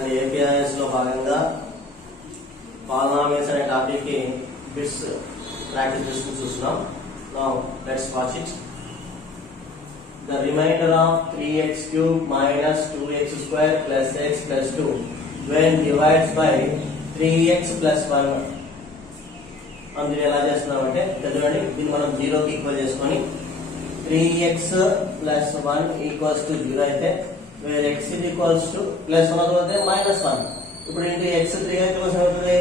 And APIs లో భాగంగా polynomials అనే టాపిక్ కి బిట్స్ ప్రాక్టీస్ చేసుకుని చూస్తున్నాం. Now let's watch it. The remainder of 3x cube minus 2x square plus x plus 2 when divided by 3x plus 1. అందులో ఎలా చేస్తున్నామంటే చదవండి, దీన్ని మనం 0 కి ఈక్వల్ చేసుకొని 3x plus 1 equals to 0 అయితే where x is equals to plus 1 అవుతుంది minus 1. ఇప్పుడు ఇంటూ x 3 అయితే అవుతుంది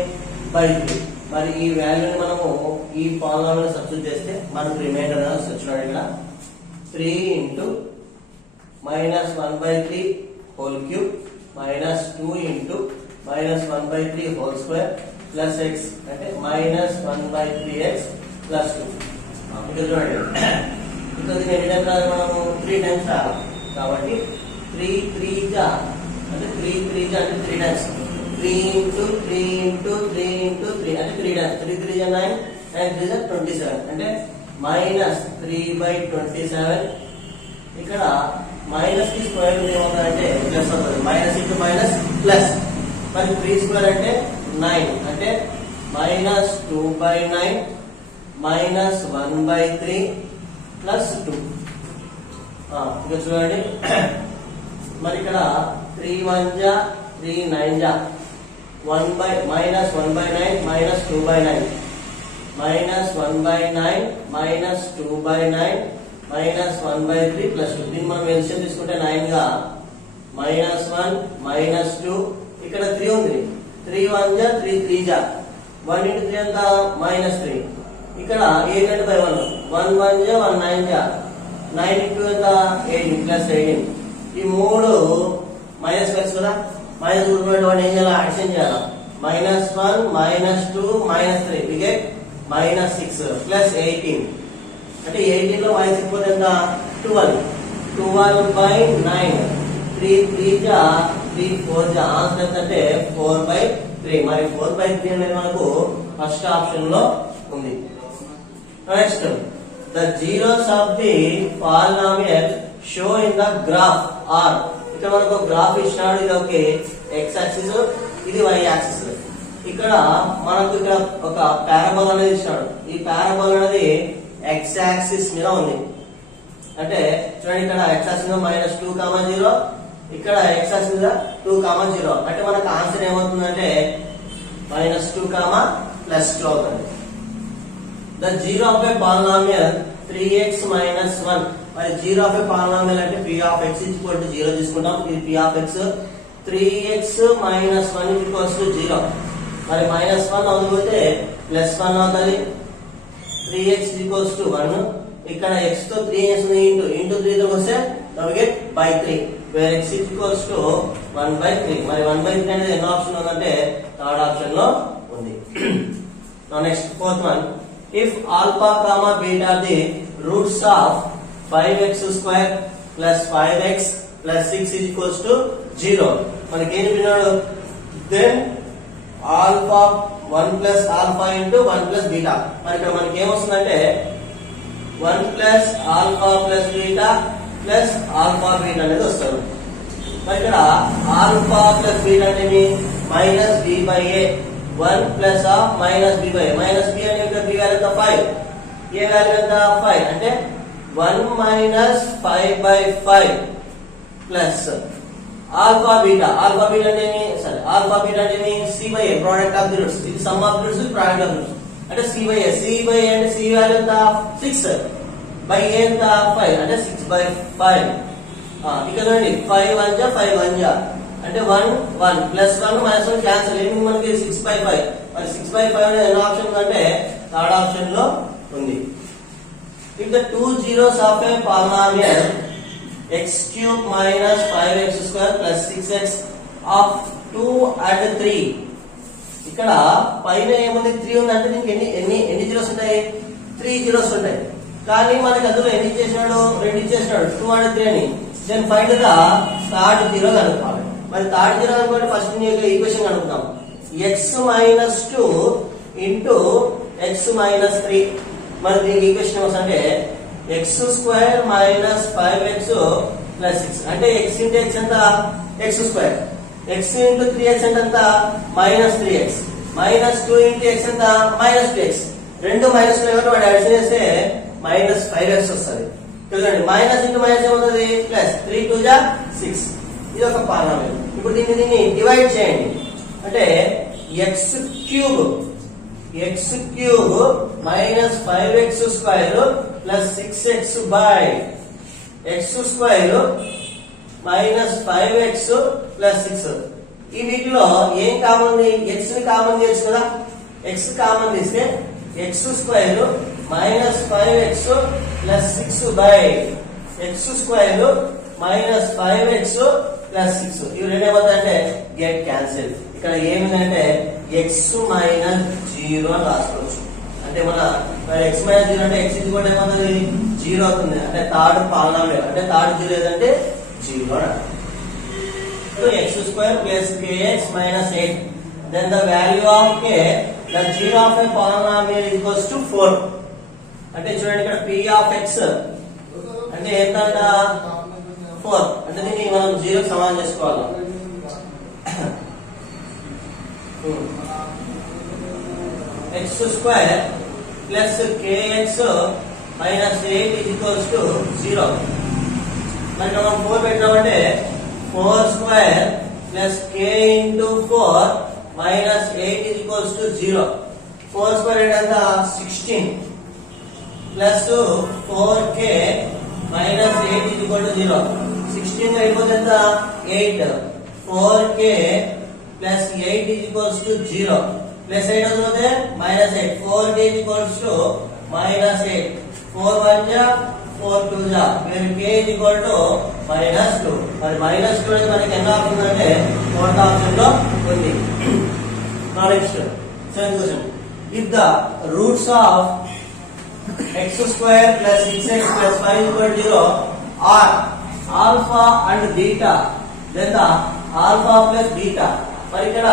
by 3. మరి ఈ వాల్యూని మనము ఈ పాలినామియల్ సబ్స్టిట్యూట్ చేస్తే మనకు రిమైండర్ వచ్చినాడు ఇక్కడ 3 into minus 1 by 3 whole cube minus 2 into minus 1 by 3 whole square plus x అంటే minus 1 by 3x plus 2. ఇక్కడ చూడండి, ఇక్కడ ఎన్ని టైమ్స్ రాదు, మనము 3 టైమ్స్ రాదు కాబట్టి 3 3 జా అంటే 3 3 జా అంటే 3 టైమ్స్ 3 into 3 into 3 into 3 అంటే 3 టైమ్స్ 3 3 జా 9 and 3 జా 27 అంటే మైనస్ 3 by 27. ఇక్కడ మైనస్ కి స్క్వేర్ రూట్ ఏమవుతుందంటే ప్లస్ అవుతుంది, మైనస్ ఇంటూ మైనస్ ప్లస్. మరి 3 స్క్వేర్ అంటే 9 అంటే minus 2 by 9 minus 1 by 3 plus 2. ఇక్కడ చూడండి, మరి ఇక్కడ 3 1 జా 3 9 జా 1 by minus 1 by 9 minus 2 by 9 minus 1 by 9 minus 2 by 9 minus 1 by 3 plus 2. దీన్ని మనం ఎల్సిఎం తీసుకుంటే 9 గా minus 1 minus 2 ఇక్కడ 3 ఉంది, 3 1 జా 3 3 జా 1 into 3 ఎంత minus 3. ఇక్కడ 8 అంటే 1 1 1 జా 1 9 జా 9 into ఎంత 18 plus 18. ఈ మూడు మైనస్ ప్లస్ కదా, మైనస్ గుర్తుపెట్టుకోండి, ఏం చేయాలి అడిషన్ చేయాలి. minus 1 minus 2 minus 3 we get minus 6 plus 18 అంటే 18 లో మైనస్ ఎక్కువ ఎంత 12 by 9 3 3 జా 3 4 జా ఆన్సర్ ఎంత అంటే 4 by 3. మరి 4 by 3 అనేది మనకు ఫస్ట్ ఆప్షన్ లో ఉంది. Next, the zeros of the polynomial show in the graph are. ఇక్కడ మనకు గ్రాఫ్ ఇచ్చినాడు, ఇది ఓకే x యాక్సిస్ ఇది y యాక్సిస్. ఇక్కడ మనకు ఇక్కడ ఒక పారాబోలా అనేది ఇచ్చాడు, ఈ పారాబోలా అనేది x యాక్సిస్ మీద ఉంది. అంటే చూడండి, ఇక్కడ x యాక్సిస్ మీద -2, 0 ఇక్కడ x యాక్సిస్ మీద 2, 0 అంటే మనకు ఆన్సర్ ఏమవుతుందంటే -2, +2 అవుతుంది. The zero of a polynomial 3x minus 1. మరి జీరో ఆఫ్ ఏ పాలినామియల్ అంటే p of x is equal to 0 తీసుకుంటాం. ఇది p of x 3x minus 1 is equals to 0. మరి -1 అవుతే +1 అవుతుంది. 3x is equals to 1. ఇక్కడ x తో 3 చేస్తుంది, ఇంటూ 3 తో వస్తే we get by 3 where x is equals to 1 by 3. మరి 1 by 3 అనేది ఎన్నో ఆప్షన్ ఉందంటే థర్డ్ ఆప్షన్ లో ఉంది. Now next, fourth one. If alpha, beta are the roots of 5x square plus 5x plus 6 is equals to 0. మనకి ఏం చెప్పినాడు, then alpha 1 plus alpha into 1 plus beta. మరి ఇక్కడ మనకి ఏమొస్తుందంటే 1 plus alpha plus beta plus alpha beta అనేది వస్తుంది. మరి ఇక్కడ alpha plus beta అంటే minus b by a 1 plus of minus b by a. minus b అంటే ఇక్కడ b వాల్యూ ఎంత 5, a వాల్యూ ఎంత 5 అంటే 1 minus 5 by 5 plus alpha beta. alpha beta అంటే alpha beta అంటే c by a product of the roots. ఇది sum of the roots product of the roots అంటే c by a. c by a అంటే c value ఎంత 6 by a ఎంత 5 అంటే 6 by 5. ఇక్కడ చూడండి 5 1 జా 5 1 జా అంటే 1 1 ప్లస్ 1 మైనస్ 1 క్యాన్సిల్, ఏమి మనకి 6 by 5. మరి 6 by 5 అనేది ఎన్నో ఆప్షన్ అంటే థర్డ్ ఆప్షన్ లో ఉంది. If the two zeros of a polynomial x cube minus 5x square plus 6x of 2 and 3. ఇక్కడ పైన ఏముంది 3 ఉంది అంటే దీనికి ఎన్ని జీరోస్ ఉంటాయి, 3 జీరోస్ ఉంటాయి. కానీ మనకి అందులో ఎన్ని ఇచ్చేసినాడు, 2 ఇచ్చేసినాడు 2 and 3 అని. Then find the third zero కనుక్కోవాలి. మరి థర్డ్ జీరో కనుక్కోండి, ఫస్ట్ ఈక్వేషన్ కనుక్కుందాం. x minus 2 into x minus 3. మరి దీనికి ఈక్వేషన్ ఏమొస్తుందంటే x square minus 5x plus 6 అంటే x into x ఎంత x square x into 3x అంటే ఎంత minus 3x minus 2 into x ఎంత minus 2x రెండు మైనస్ కాబట్టి వాడు యాడ్ చేస్తే minus 5x వస్తుంది చూడండి మైనస్ ఇంటూ మైనస్ ఏమవుతుంది ప్లస్ 3 2 జా 6 ఇది ఒక పాలినామియల్ ఇప్పుడు దీన్ని డివైడ్ చేయండి అంటే x cube minus 5x square plus 6x by x square minus 5x plus 6 ఈ వీటిలో ఏం కామన్ ఉంది x ని కామన్ చేయొచ్చు కదా x కామన్ తీస్తే x square minus 5x plus 6 by x square minus 5x plus 6 ఇవి రెండు ఏమవుతాయంటే గెట్ క్యాన్సిల్ ఇక్కడ ఏమిటంటే x minus 0 అని రాసుకోవచ్చు అంటే మన x minus 0 అంటే x ఇది కూడా ఏమవుతుంది 0 అవుతుంది అంటే థర్డ్ పాలినామియల్ అంటే థర్డ్ 0 ఏదంటే 0 అని so x square plus kx minus 8 then the value of k the 0 of a polynomial equals to 4 అంటే చూడండి ఇక్కడ p of x అంటే ఏంటంట 4 అంటే దీన్ని మనం 0 కి సమానం చేసుకోవాలి x square plus kx minus 8 is equals to 0 మరి మనం 4 పెట్టామంటే 4 square plus k into 4 minus 8 is equals to 0 4 square ఎంత 16 plus 4k minus 8 is equal to 0 16 అయిపోతే ఎంత 8 4k plus 8 is equals to 0 plus 8 అవుతుంది minus 8 4k is equals to minus 8 4 1 ja 4 2 ja where k is equal to minus 2 మరి minus 2 అనేది మనకి ఎంత అవుతుందంటే fourth option లో ఉంది next second question if the roots of x square plus 6x plus 5 equal to 0 are alpha and beta then the alpha plus beta మరి ఇక్కడ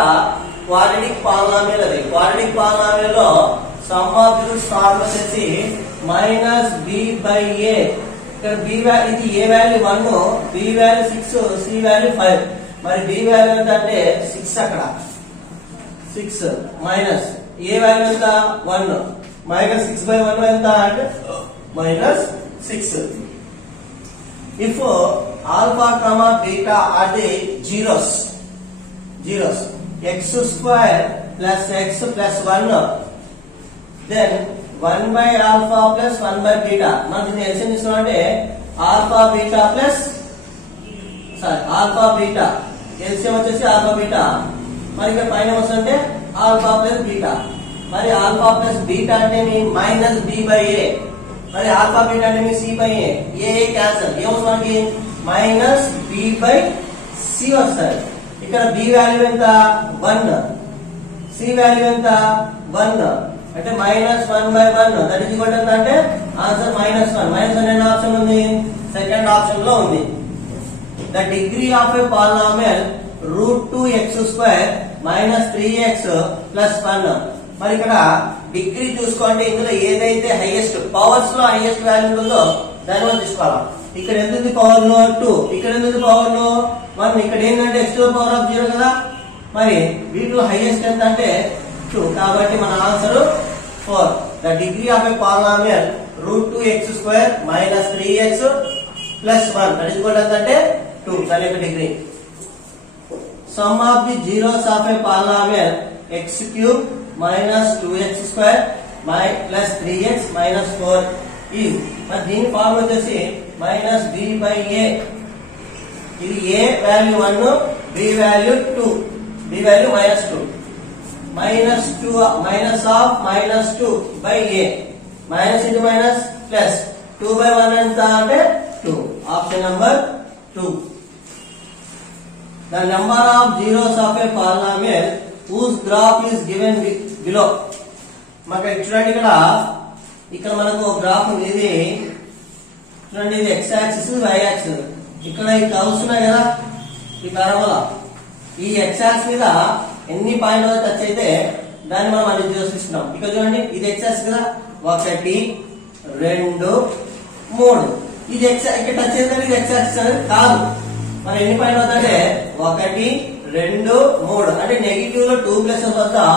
quadratic polynomial అది క్వాడ్రాటిక్ పాలినామియల్ లో some of the roots formula వచ్చేసి minus b by a ఇక్కడ b value ఇది a value 1 b value 6 c value 5 మరి b value ఎంత అంటే 6 అక్కడ 6 మైనస్ a వాల్యూ ఎంత 1 మైనస్ 6 బై 1 ఎంత అంటే minus 6 if alpha comma beta are the zeros x square plus x plus 1 then 1 by alpha plus 1 by beta మనం దీన్ని LCM తీసుకున్నామంటే alpha beta plus alpha beta LCM వచ్చేసి alpha beta మరి ఇక్కడ పైన వస్తుంటే alpha plus beta మరి alpha plus beta అంటే మీ మైనస్ b by a మరి alpha beta అంటే మీ c by a క్యాన్సిల్ ఏమవుతుంది మనకి మైనస్ b by c వస్తుంది ఇక్కడ b వాల్యూ ఎంత 1 c వాల్యూ ఎంత 1 అంటే minus 1 by 1 that is equal to ఎంత అంటే ఆన్సర్ మైనస్ 1 మైనస్ 1 ఎన్న ఆప్షన్ ఉంది సెకండ్ ఆప్షన్ లో ఉంది the degree of A polynomial √2x square minus 3x plus 1 మరి ఇక్కడ డిగ్రీ చూసుకోండి ఇందులో ఏదైతే హైయెస్ట్ పవర్స్ లో హైయెస్ట్ వాల్యూ ఉంటుందో దాన్ని మనం తీసుకోవాలి ఇక్కడ ఎంత ఉంది పవర్ లో 2 ఇక్కడ ఎంత ఉంది పవర్ లో 1 ఇక్కడ ఏంటంటే x to the power of 0 కదా మరి వీటిలో హైయెస్ట్ ఎంత అంటే 2 కాబట్టి మన answer 4 the degree of A polynomial √2x square minus 3x plus 1 that is equal అంటే 2 దాని యొక్క degree some of the zeros of A polynomial x cube minus 2x square plus 3x minus 4 is మరి దీని formula వచ్చేసి minus b by a ఇది a value 1 b value 2 b value minus 2 minus 2 minus of minus 2 by a minus into minus plus 2 by 1 ఎంత అంటే 2 option number 2 the number of zeros of a polynomial whose graph is given below మనకి చూడండి ఇక్కడ మనకు graph ఉంది ఇది చూడండి ఇది x యాక్సిస్ y యాక్సిస్ ఇక్కడ ఈ కర్వ్స్ ఉన్నాయి కదా ఈ పారాబోలా ఈ x యాక్సిస్ మీద ఎన్ని పాయింట్ల వరకు టచ్ అయితే దాన్ని మనం అన్ని జీరోస్ తీసుకున్నాం ఇక్కడ చూడండి ఇది x యాక్సిస్ కదా 1 2 3 ఇది x ఇక్కడ టచ్ అయితే ఇది x యాక్సిస్ అనేది కాదు మరి ఎన్ని పాయింట్లు అవుతాయంటే 1 2 3 అంటే నెగిటివ్ లో 2 ప్లేసెస్ వద్దా,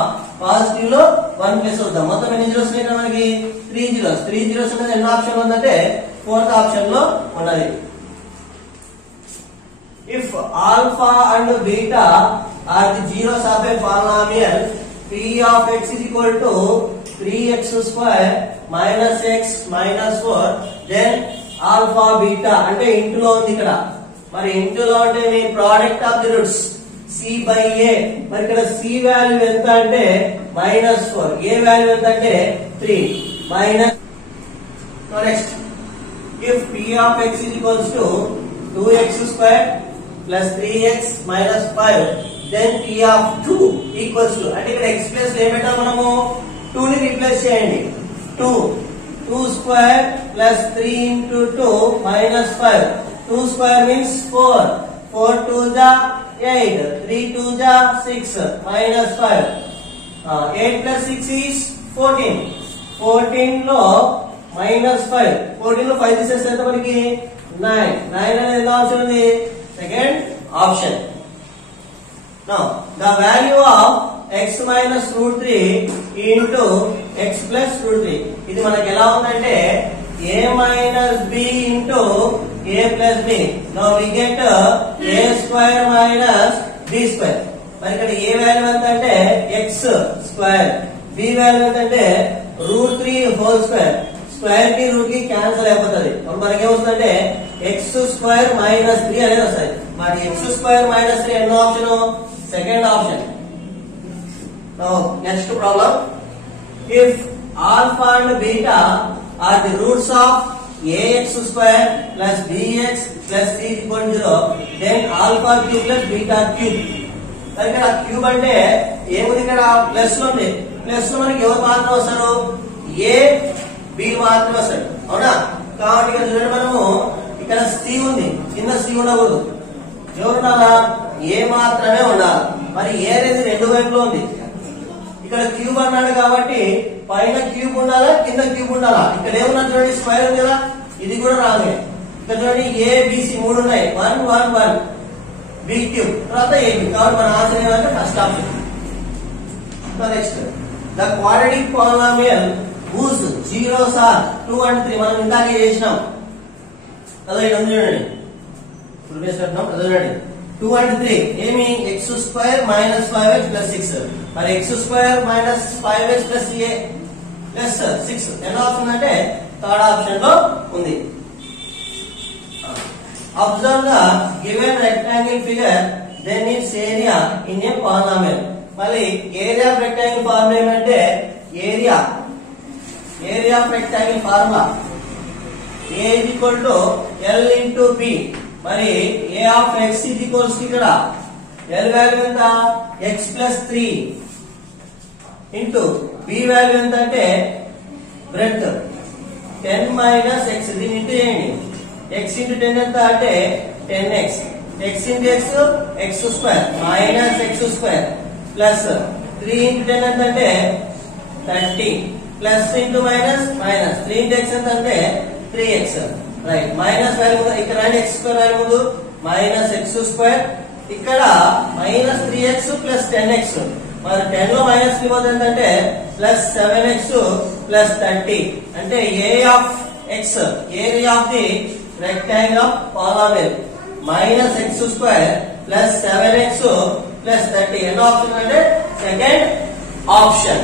పాజిటివ్ లో 1 ప్లేస్ వద్దా. మొత్తం ఎన్ని జీరోస్ ఉన్నాయి మనకి 3 జీరోస్. 3 జీరోస్ అనేది ఎన్ని ఆప్షన్ ఉందంటే 4th ఆప్షన్ లో ఉన్నది. If alpha and beta are the zeros of a polynomial p of x is equal to 3x square minus x minus 4, then alpha beta అంటే ఇంటులో ఉంది ఇక్కడ. మరి ఇంటులో అంటే మీ product of the roots c by a. మరి ఇక్కడ c value ఎంత అంటే -4, a వాల్యూ ఎంత అంటే 3 minus. Next if p of x is equals to 2x square plus 3x minus 5, then p of 2 equals to అంటే ఇక్కడ x ప్లస్ ఏం పెట్టాలి మనము 2 ని రీప్లేస్ చేయండి. 2 square plus 3 into 2 minus 5. 2 square means 4. 4 2 ja 8. 3 2 ja 6 minus 5. 8 plus 6 is 14. 14 లో minus 5. 14 లో 5 తీసేస్తే ఎంత మనకి 9. 9 అనేది ఎంత ఆప్షన్ ఉంది? Second option. Now the value of x minus root 3 into x plus root 3. ఇది మనకి ఎలా ఉందంటే a minus b into a plus b. Now we get a square minus b square. మరి ఇక్కడ a వాల్యూ ఎంత అంటే x square, b value ఎంత అంటే root 3 హోల్ స్క్వేర్. స్క్వేర్ కి రూట్ కి క్యాన్సిల్ అయిపోతుంది. అప్పుడు మనకి ఏమొస్తుందంటే ఎక్స్ స్క్వేర్ మైనస్ 3 అనేది వస్తుంది. మరి ఎక్స్ స్క్వేర్ మైనస్ 3 ఎన్నో option? Second option. Next problem. If alpha and beta are the roots of ax square plus bx plus c equal to 0, then alpha cube plus beta cube. ఇక్కడ cube అంటే ఏముంది? ఇక్కడ plus లో ఉంది. Plus లో మనకి ఎవరు మాత్రం వస్తారు? ఏ బి మాత్రమే వస్తాయి. అవునా? కాబట్టి ఇక్కడ చూడండి, మనము ఇక్కడ సి ఉంది, కింద సి ఉండకూడదు. ఎవరు ఉండాలా? ఏ మాత్రమే ఉండాలి. మరి ఏ అనేది రెండు వైపులో ఉంది. ఇక్కడ క్యూబ్ అన్నాడు కాబట్టి పైన క్యూబ్ ఉండాలా, కింద క్యూబ్ ఉండాలా? ఇక్కడ ఏమన్నా చూడండి, స్క్వేర్ ఉంది కదా, ఇది కూడా రాంగే. ఇక్కడ చూడండి ఏబిసి 3 ఉన్నాయి. 1 1 1 బి క్యూబ్ తర్వాత ఏ క్యూబ్. కాబట్టి మన ఆన్సర్ ఏమంటే first option. Next the quadratic polynomial whose zeros are 2 and 3. మనం ఇందాకే చేసినాం కదా. ఇక్కడ చూడండి, ఇప్పుడు వేసుకుంటున్నాం కదా. చూడండి 2 and 3 ఏమి? x square minus 5x plus 6. మరి x square minus 5x plus a plus 6 ఎన్నో ఆప్షన్ అంటే థర్డ్ ఆప్షన్ లో ఉంది. Observe the given rectangle figure, then its area in a polynomial. మళ్ళీ ఏరియా ఆఫ్ రెక్టాంగిల్ ఫార్ములా ఏమంటే area of rectangle formula a is equal to l into b. మరి a of x is equals to ఇక్కడ l value ఎంత? x plus 3 into b value ఎంత అంటే breadth 10 minus x. దీన్ని into చేయండి. x into 10 ఎంత అంటే 10x. x into x x square minus x square plus 3 into 10 ఎంత అంటే 30 plus into minus minus 3 into x ఎంత అంటే 3x. రైట్. మైనస్ వాల్యూ ఇక్కడ x స్క్వేర్ వాల్యూ ముందు మైనస్ x స్క్వేర్, ఇక్కడ మైనస్ 3x ప్లస్ 10x. మరి 10 లో minus 3 పోతే ఏంటంటే ప్లస్ 7x ప్లస్ 30. అంటే A of X, area of the rectangle of polynomial minus x square plus 7x plus 30 ఎన్నో option అంటే సెకండ్ ఆప్షన్.